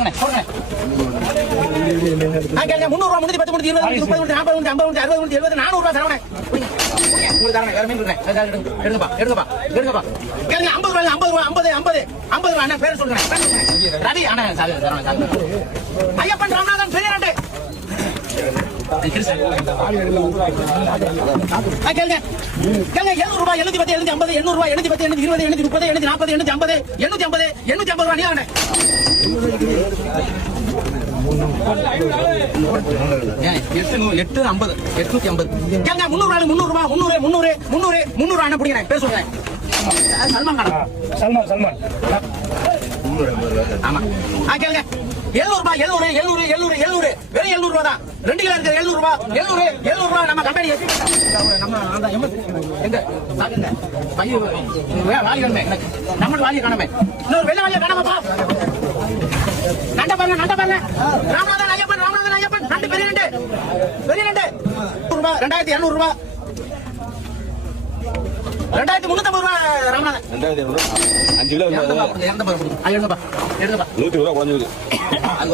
போடுங்க போடுங்க முந்நூறு ரூபா முந்நூத்தி பத்து முந்நூத்தி இருபது முப்பது முந்நூத்தி நாற்பது முந்நூத்தி ஐம்பது முந்நூத்தி அறுபது முந்நூத்தி எழுபது நானூறு ரூபா தரவனே உங்களுக்கு தரவனே வேற மீன் கொடுங்க எடுங்கப்பா எடுங்கப்பா எடுங்கப்பா கேளுங்க ஐம்பது ரூபாய் ஐம்பது ரூபா ஐம்பது ஐம்பது. ஐம்பது ரூபா அண்ணா பேர் சொல்லுங்க ரவி அண்ணா சாரி ஐயப்பன் ராமநாதன் பெரிய எழுநூறு ரூபாய் எழுநூத்தி பத்து எழுநூத்தி ஐம்பது எண்ணூறு ரூபாய் எழுநூத்தி பத்து எழுநூத்தி இருபது எழுநூத்தி முப்பது எழுநூத்தி நாற்பது எழுநூத்தி ஐம்பது எண்ணூத்தி ஐம்பது எண்ணூத்தி ஐம்பது ரூபாய் நீ எட்டு நூ- எட்டு ஐம்பது எட்நூத்தி ஐம்பது கேளுங்க முந்நூறு ரூபாய் முந்நூறு ரூபாய் முந்நூறு முந்நூறு முந்நூறு முந்நூறு அண்ணா பிடிக்கிறேன் பேர் சொல்றேன் சல்மான் கானா சல்மான் சல்மான் ஆமா ஆ கேளுங்க எழுநூறு ரூபாய் எழுநூறு எழுநூறு எழுநூறு எழுநூறு வெறும் எழுநூறு ரூபா தான் ரெண்டு கிலோ இருக்கு எழுநூறு ரூபாய் எழுநூறு எழுநூறு ரூபா நம்ம கம்பெனி நம்ம அந்த எம் எங்க பையன் வாலி காணுமே. நம்ம வாலி காணமே இன்னொரு வெள்ள வாலிய காணாமப்பா ராமநாதன் ஐயப்பன் ராமநாதன் ஐயப்பன். நண்டு பெரிய நண்டு பெரிய நண்டு ரூபாய். ரெண்டாயிரத்தி இருநூறு ரூபாய். ரெண்டாயிரத்தி முன்னூத்தி ரூபாய் ராமநாதன். ரெண்டாயிரத்தி அஞ்சு கிலோ இறந்தப்பா இறந்தப்பா நூத்தி ரூபா குறைஞ்சிருக்கு. அது